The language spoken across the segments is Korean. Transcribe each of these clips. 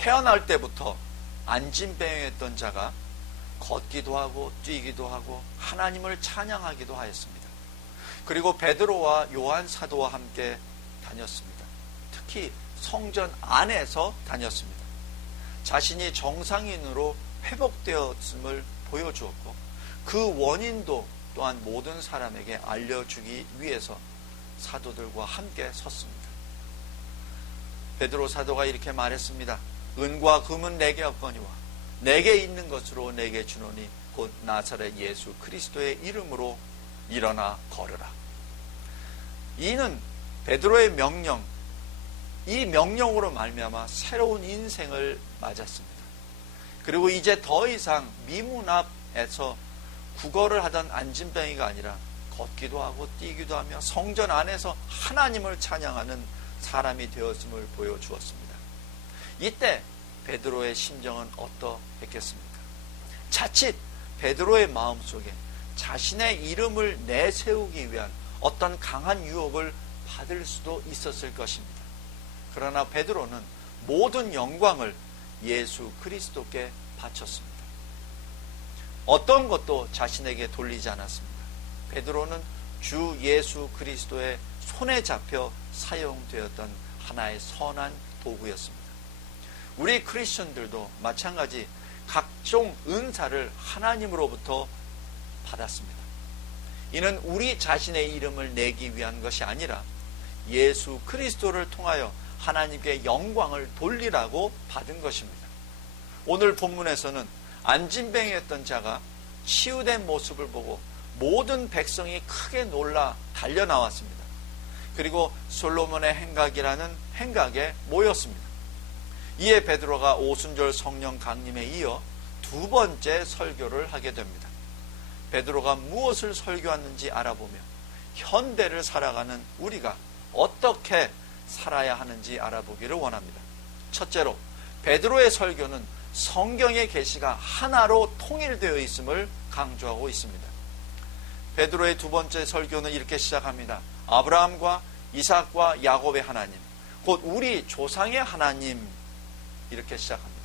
태어날 때부터 안진뱅이였던 자가 걷기도 하고 뛰기도 하고 하나님을 찬양하기도 하였습니다. 그리고 베드로와 요한 사도와 함께 다녔습니다. 특히 성전 안에서 다녔습니다. 자신이 정상인으로 회복되었음을 보여주었고 그 원인도 또한 모든 사람에게 알려주기 위해서 사도들과 함께 섰습니다. 베드로 사도가 이렇게 말했습니다. 은과 금은 내게 없거니와 내게 있는 것으로 내게 주노니 곧 나사렛 예수 그리스도의 이름으로 일어나 걸으라. 이는 베드로의 명령, 이 명령으로 말미암아 새로운 인생을 맞았습니다. 그리고 이제 더 이상 미문 앞에서 구걸을 하던 안진뱅이가 아니라 걷기도 하고 뛰기도 하며 성전 안에서 하나님을 찬양하는 사람이 되었음을 보여주었습니다. 이때 베드로의 심정은 어떠했겠습니까? 자칫 베드로의 마음속에 자신의 이름을 내세우기 위한 어떤 강한 유혹을 받을 수도 있었을 것입니다. 그러나 베드로는 모든 영광을 예수 그리스도께 바쳤습니다. 어떤 것도 자신에게 돌리지 않았습니다. 베드로는 주 예수 그리스도의 손에 잡혀 사용되었던 하나의 선한 도구였습니다. 우리 크리스천들도 마찬가지 각종 은사를 하나님으로부터 받았습니다. 이는 우리 자신의 이름을 내기 위한 것이 아니라 예수 그리스도를 통하여 하나님께 영광을 돌리라고 받은 것입니다. 오늘 본문에서는 안진뱅이였던 자가 치유된 모습을 보고 모든 백성이 크게 놀라 달려 나왔습니다. 그리고 솔로몬의 행각이라는 행각에 모였습니다. 이에 베드로가 오순절 성령 강림에 이어 두 번째 설교를 하게 됩니다. 베드로가 무엇을 설교하는지 알아보며 현대를 살아가는 우리가 어떻게 살아야 하는지 알아보기를 원합니다. 첫째로 베드로의 설교는 성경의 계시가 하나로 통일되어 있음을 강조하고 있습니다. 베드로의 두 번째 설교는 이렇게 시작합니다. 아브라함과 이삭과 야곱의 하나님, 곧 우리 조상의 하나님, 이렇게 시작합니다.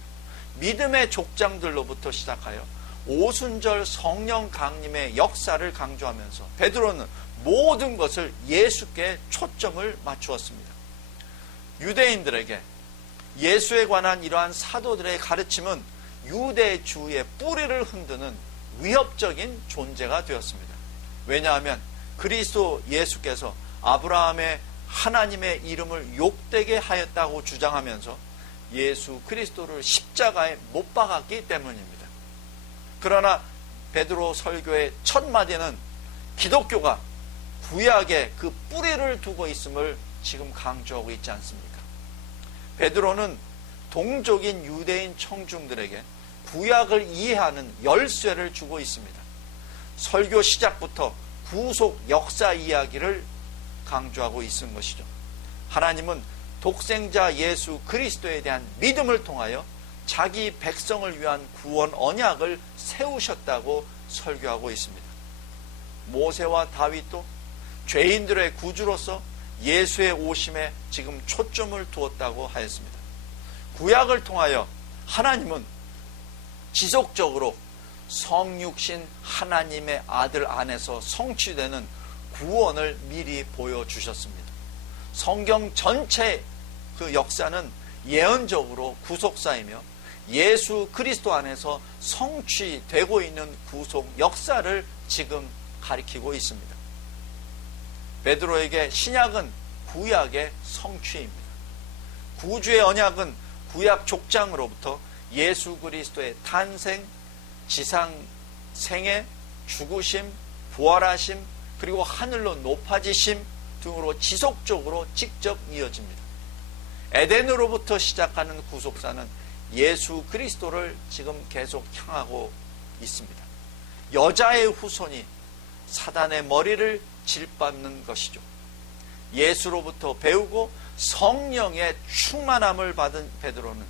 믿음의 족장들로부터 시작하여 오순절 성령 강림의 역사를 강조하면서 베드로는 모든 것을 예수께 초점을 맞추었습니다. 유대인들에게 예수에 관한 이러한 사도들의 가르침은 유대주의 뿌리를 흔드는 위협적인 존재가 되었습니다. 왜냐하면 그리스도 예수께서 아브라함의 하나님의 이름을 욕되게 하였다고 주장하면서 예수 그리스도를 십자가에 못 박았기 때문입니다. 그러나 베드로 설교의 첫 마디는 기독교가 구약에 그 뿌리를 두고 있음을 지금 강조하고 있지 않습니까? 베드로는 동족인 유대인 청중들에게 구약을 이해하는 열쇠를 주고 있습니다. 설교 시작부터 구속 역사 이야기를 강조하고 있는 것이죠. 하나님은 독생자 예수 그리스도에 대한 믿음을 통하여 자기 백성을 위한 구원 언약을 세우셨다고 설교하고 있습니다. 모세와 다윗도 죄인들의 구주로서 예수의 오심에 지금 초점을 두었다고 하였습니다. 구약을 통하여 하나님은 지속적으로 성육신 하나님의 아들 안에서 성취되는 구원을 미리 보여주셨습니다. 성경 전체 그 역사는 예언적으로 구속사이며 예수 그리스도 안에서 성취되고 있는 구속 역사를 지금 가리키고 있습니다. 베드로에게 신약은 구약의 성취입니다. 구주의 언약은 구약 족장으로부터 예수 그리스도의 탄생, 지상 생애, 죽으심, 부활하심, 그리고 하늘로 높아지심 등으로 지속적으로 직접 이어집니다. 에덴으로부터 시작하는 구속사는 예수 그리스도를 지금 계속 향하고 있습니다. 여자의 후손이 사단의 머리를 질밟는 것이죠. 예수로부터 배우고 성령의 충만함을 받은 베드로는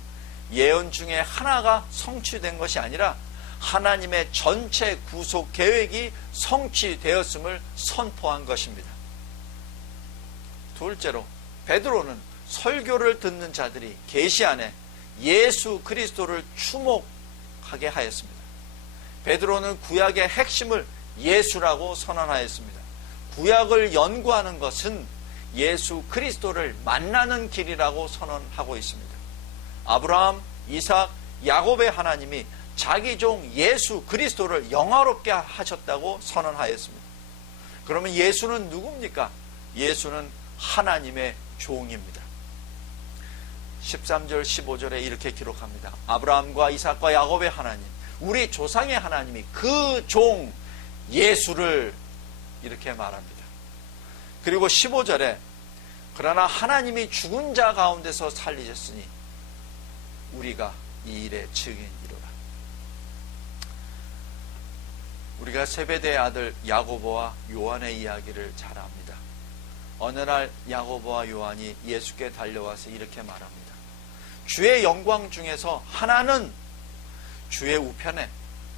예언 중에 하나가 성취된 것이 아니라 하나님의 전체 구속 계획이 성취되었음을 선포한 것입니다. 둘째로 베드로는 설교를 듣는 자들이 계시 안에 예수 그리스도를 주목하게 하였습니다. 베드로는 구약의 핵심을 예수라고 선언하였습니다. 구약을 연구하는 것은 예수 그리스도를 만나는 길이라고 선언하고 있습니다. 아브라함, 이삭, 야곱의 하나님이 자기 종 예수 그리스도를 영화롭게 하셨다고 선언하였습니다. 그러면 예수는 누굽니까? 예수는 하나님의 종입니다. 13절 15절에 이렇게 기록합니다. 아브라함과 이삭과 야곱의 하나님, 우리 조상의 하나님이 그 종 예수를 이렇게 말합니다. 그리고 15절에 그러나 하나님이 죽은 자 가운데서 살리셨으니 우리가 이 일의 증인이로라. 우리가 세베대의 아들 야고보와 요한의 이야기를 잘 압니다. 어느 날 야고보와 요한이 예수께 달려와서 이렇게 말합니다. 주의 영광 중에서 하나는 주의 우편에,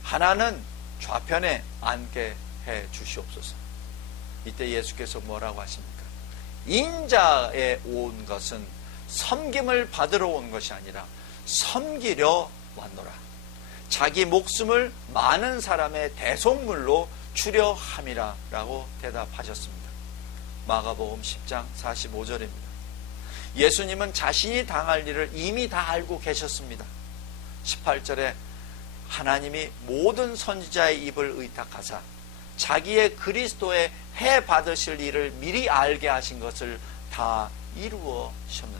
하나는 좌편에 앉게 해 주시옵소서. 이때 예수께서 뭐라고 하십니까? 인자에 온 것은 섬김을 받으러 온 것이 아니라 섬기려 왔노라. 자기 목숨을 많은 사람의 대속물로 주려 함이라 라고 대답하셨습니다. 마가복음 10장 45절입니다. 예수님은 자신이 당할 일을 이미 다 알고 계셨습니다. 18절에 하나님이 모든 선지자의 입을 의탁하사 자기의 그리스도의 해 받으실 일을 미리 알게 하신 것을 다 이루어셨느니라.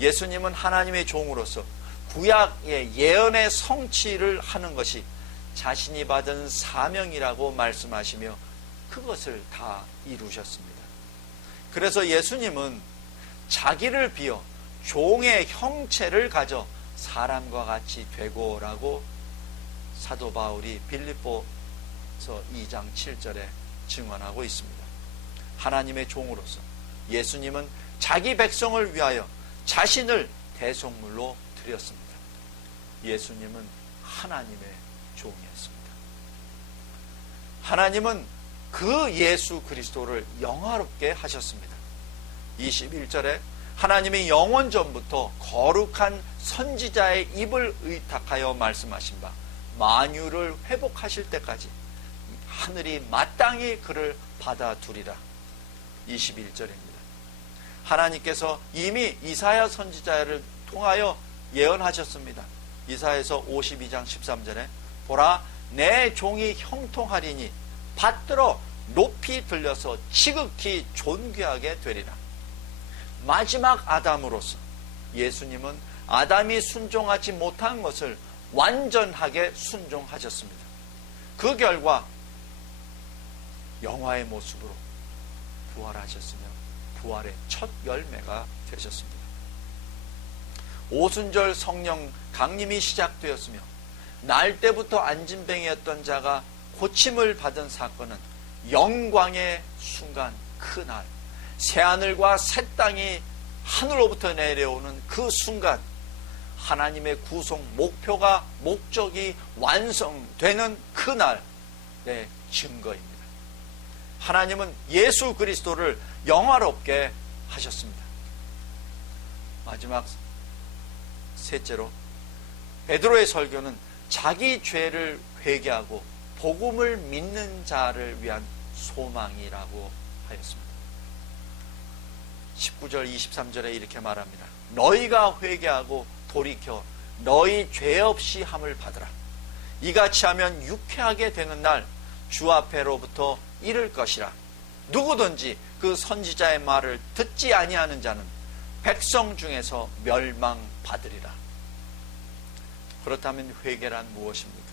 예수님은 하나님의 종으로서 구약의 예언의 성취를 하는 것이 자신이 받은 사명이라고 말씀하시며 그것을 다 이루셨습니다. 그래서 예수님은 자기를 비워 종의 형체를 가져 사람과 같이 되고라고 사도 바울이 빌립보서 2장 7절에 증언하고 있습니다. 하나님의 종으로서 예수님은 자기 백성을 위하여 자신을 대속물로 드렸습니다. 예수님은 하나님의 종이었습니다. 하나님은 그 예수 그리스도를 영화롭게 하셨습니다. 21절에 하나님이 영원 전부터 거룩한 선지자의 입을 의탁하여 말씀하신 바 만유를 회복하실 때까지 하늘이 마땅히 그를 받아두리라. 21절입니다. 하나님께서 이미 이사야 선지자를 통하여 예언하셨습니다. 이사야서 52장 13절에 보라 내 종이 형통하리니 받들어 높이 들려서 지극히 존귀하게 되리라. 마지막 아담으로서 예수님은 아담이 순종하지 못한 것을 완전하게 순종하셨습니다. 그 결과 영화의 모습으로 부활하셨으며 부활의 첫 열매가 되셨습니다. 오순절 성령 강림이 시작되었으며 날 때부터 안진뱅이였던 자가 고침을 받은 사건은 영광의 순간 그날 새하늘과 새 땅이 하늘로부터 내려오는 그 순간 하나님의 구속 목표가 목적이 완성되는 그날의 증거입니다. 하나님은 예수 그리스도를 영화롭게 하셨습니다. 마지막 셋째로 베드로의 설교는 자기 죄를 회개하고 복음을 믿는 자를 위한 소망이라고 하였습니다. 19절 23절에 이렇게 말합니다. 너희가 회개하고 돌이켜 너희 죄 없이 함을 받으라. 이같이 하면 유쾌하게 되는 날 주 앞에로부터 이를 것이라. 누구든지 그 선지자의 말을 듣지 아니하는 자는 백성 중에서 멸망받으리라. 그렇다면 회개란 무엇입니까?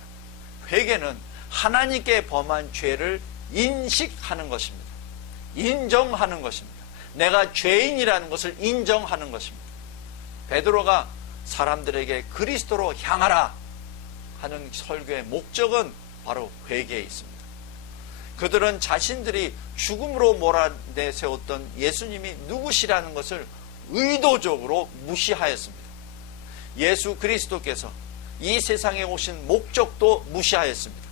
회개는 하나님께 범한 죄를 인식하는 것입니다. 인정하는 것입니다. 내가 죄인이라는 것을 인정하는 것입니다. 베드로가 사람들에게 그리스도로 향하라 하는 설교의 목적은 바로 회개에 있습니다. 그들은 자신들이 죽음으로 몰아내세웠던 예수님이 누구시라는 것을 의도적으로 무시하였습니다. 예수 그리스도께서 이 세상에 오신 목적도 무시하였습니다.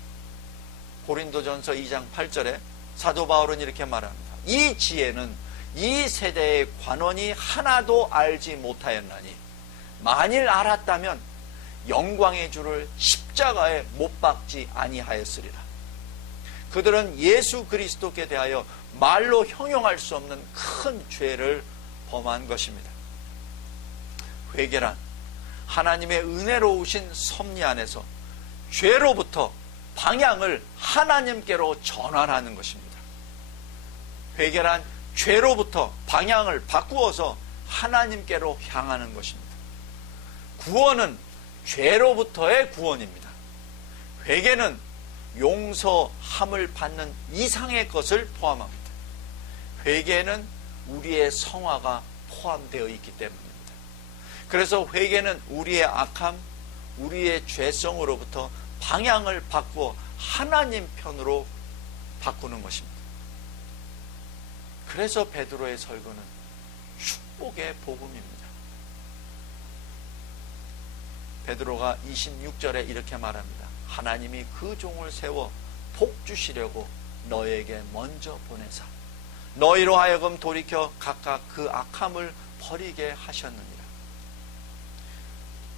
고린도전서 2장 8절에 사도 바울은 이렇게 말합니다. 이 지혜는 이 세대의 관원이 하나도 알지 못하였나니 만일 알았다면 영광의 주를 십자가에 못 박지 아니하였으리라. 그들은 예수 그리스도께 대하여 말로 형용할 수 없는 큰 죄를 범한 것입니다. 회개란 하나님의 은혜로우신 섭리 안에서 죄로부터 방향을 하나님께로 전환하는 것입니다. 회개란 죄로부터 방향을 바꾸어서 하나님께로 향하는 것입니다. 구원은 죄로부터의 구원입니다. 회개는 용서함을 받는 이상의 것을 포함합니다. 회개는 우리의 성화가 포함되어 있기 때문입니다. 그래서 회개는 우리의 악함, 우리의 죄성으로부터 방향을 바꾸어 하나님 편으로 바꾸는 것입니다. 그래서 베드로의 설교는 축복의 복음입니다. 베드로가 26절에 이렇게 말합니다. 하나님이 그 종을 세워 복 주시려고 너에게 먼저 보내사 너희로 하여금 돌이켜 각각 그 악함을 버리게 하셨느니라.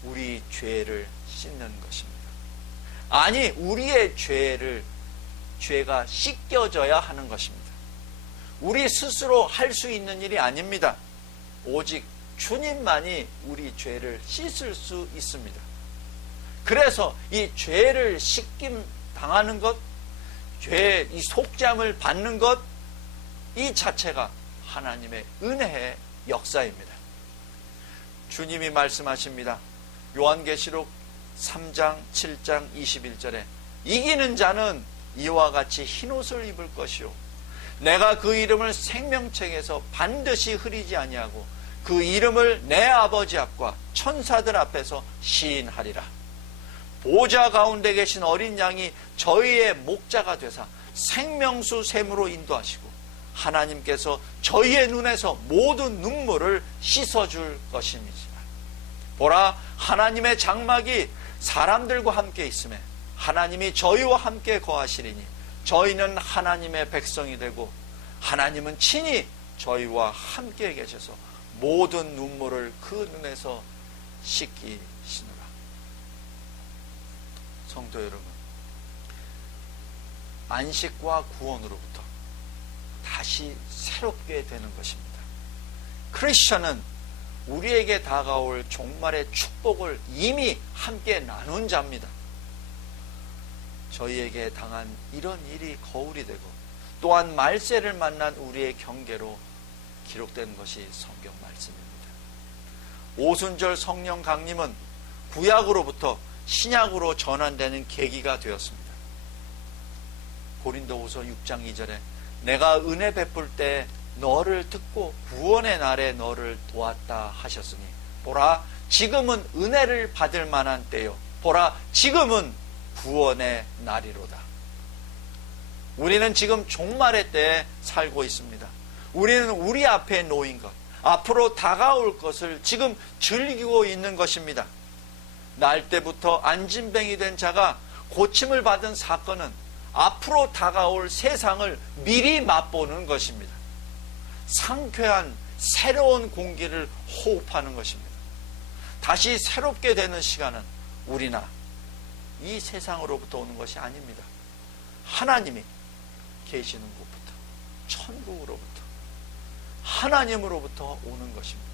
우리 죄를 씻는 것입니다. 아니, 우리의 죄가 씻겨져야 하는 것입니다. 우리 스스로 할 수 있는 일이 아닙니다. 오직 주님만이 우리 죄를 씻을 수 있습니다. 그래서 이 죄를 씻김 당하는 것, 이 속죄함을 받는 것, 이 자체가 하나님의 은혜의 역사입니다. 주님이 말씀하십니다. 요한계시록 3장 7장 21절에 이기는 자는 이와 같이 흰옷을 입을 것이요 내가 그 이름을 생명책에서 반드시 흐리지 아니하고 그 이름을 내 아버지 앞과 천사들 앞에서 시인하리라. 보좌 가운데 계신 어린 양이 저희의 목자가 되사 생명수 샘으로 인도하시고 하나님께서 저희의 눈에서 모든 눈물을 씻어줄 것입니다. 보라, 하나님의 장막이 사람들과 함께 있음에 하나님이 저희와 함께 거하시리니 저희는 하나님의 백성이 되고 하나님은 친히 저희와 함께 계셔서 모든 눈물을 그 눈에서 씻기시노라. 성도 여러분, 안식과 구원으로부터 다시 새롭게 되는 것입니다. 크리스천은 우리에게 다가올 종말의 축복을 이미 함께 나눈 자입니다. 저희에게 당한 이런 일이 거울이 되고 또한 말세를 만난 우리의 경계로 기록된 것이 성경 말씀입니다. 오순절 성령 강림은 구약으로부터 신약으로 전환되는 계기가 되었습니다. 고린도후서 6장 2절에 내가 은혜 베풀 때 너를 듣고 구원의 날에 너를 도왔다 하셨으니 보라, 지금은 은혜를 받을 만한 때요 보라, 지금은 구원의 날이로다. 우리는 지금 종말의 때에 살고 있습니다. 우리는 우리 앞에 놓인 것, 앞으로 다가올 것을 지금 즐기고 있는 것입니다. 날 때부터 안진뱅이 된 자가 고침을 받은 사건은 앞으로 다가올 세상을 미리 맛보는 것입니다. 상쾌한 새로운 공기를 호흡하는 것입니다. 다시 새롭게 되는 시간은 우리나 이 세상으로부터 오는 것이 아닙니다. 하나님이 계시는 곳부터, 천국으로부터, 하나님으로부터 오는 것입니다.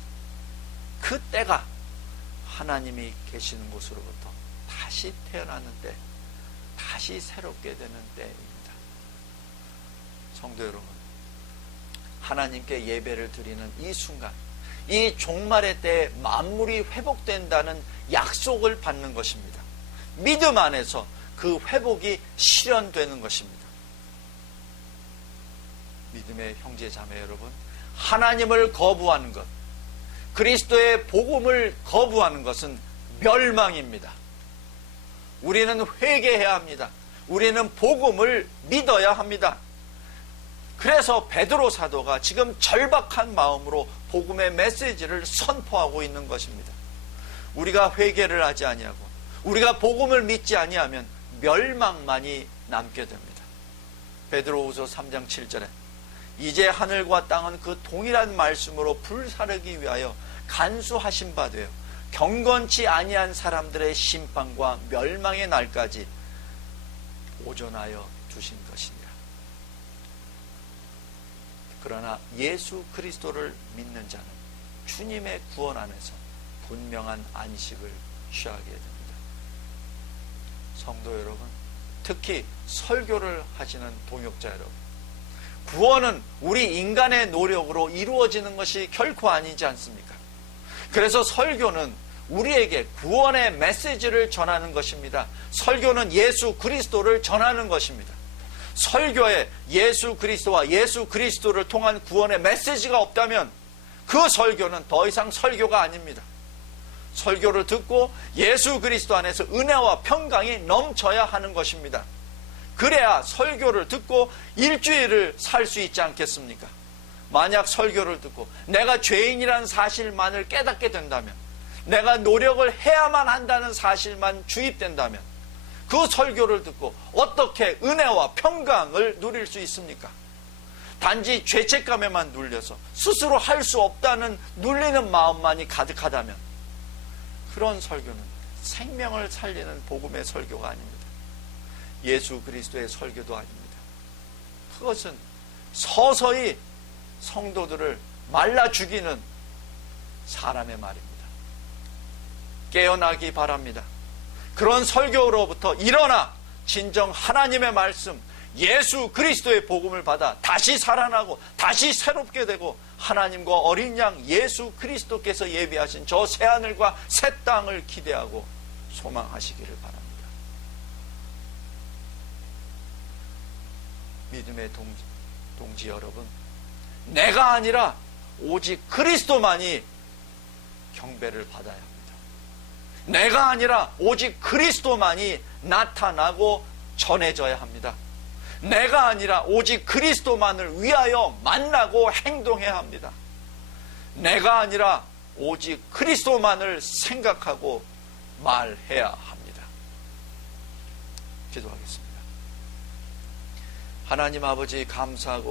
그 때가 하나님이 계시는 곳으로부터 다시 태어나는 때, 다시 새롭게 되는 때입니다. 성도 여러분, 하나님께 예배를 드리는 이 순간, 이 종말의 때에 만물이 회복된다는 약속을 받는 것입니다. 믿음 안에서 그 회복이 실현되는 것입니다. 믿음의 형제 자매 여러분, 하나님을 거부하는 것, 그리스도의 복음을 거부하는 것은 멸망입니다. 우리는 회개해야 합니다. 우리는 복음을 믿어야 합니다. 그래서 베드로 사도가 지금 절박한 마음으로 복음의 메시지를 선포하고 있는 것입니다. 우리가 회개를 하지 아니하고 우리가 복음을 믿지 아니하면 멸망만이 남게 됩니다. 베드로후서 3장 7절에 이제 하늘과 땅은 그 동일한 말씀으로 불사르기 위하여 간수하신 바 되어 경건치 아니한 사람들의 심판과 멸망의 날까지 보존하여 주신 것이니라. 그러나 예수 그리스도를 믿는 자는 주님의 구원 안에서 분명한 안식을 취하게 됩니다. 성도 여러분, 특히 설교를 하시는 동역자 여러분, 구원은 우리 인간의 노력으로 이루어지는 것이 결코 아니지 않습니까? 그래서 설교는 우리에게 구원의 메시지를 전하는 것입니다. 설교는 예수 그리스도를 전하는 것입니다. 설교에 예수 그리스도와 예수 그리스도를 통한 구원의 메시지가 없다면 그 설교는 더 이상 설교가 아닙니다. 설교를 듣고 예수 그리스도 안에서 은혜와 평강이 넘쳐야 하는 것입니다. 그래야 설교를 듣고 일주일을 살 수 있지 않겠습니까? 만약 설교를 듣고 내가 죄인이라는 사실만을 깨닫게 된다면, 내가 노력을 해야만 한다는 사실만 주입된다면 그 설교를 듣고 어떻게 은혜와 평강을 누릴 수 있습니까? 단지 죄책감에만 눌려서 스스로 할 수 없다는 눌리는 마음만이 가득하다면 그런 설교는 생명을 살리는 복음의 설교가 아닙니다. 예수 그리스도의 설교도 아닙니다. 그것은 서서히 성도들을 말라 죽이는 사람의 말입니다. 깨어나기 바랍니다. 그런 설교로부터 일어나 진정 하나님의 말씀, 예수 그리스도의 복음을 받아 다시 살아나고 다시 새롭게 되고 하나님과 어린 양 예수 그리스도께서 예비하신 저 새하늘과 새 땅을 기대하고 소망하시기를 바랍니다. 믿음의 동지 여러분, 내가 아니라 오직 그리스도만이 경배를 받아야 합니다. 내가 아니라 오직 그리스도만이 나타나고 전해져야 합니다. 내가 아니라 오직 그리스도만을 위하여 만나고 행동해야 합니다. 내가 아니라 오직 그리스도만을 생각하고 말해야 합니다. 기도하겠습니다. 하나님 아버지, 감사하고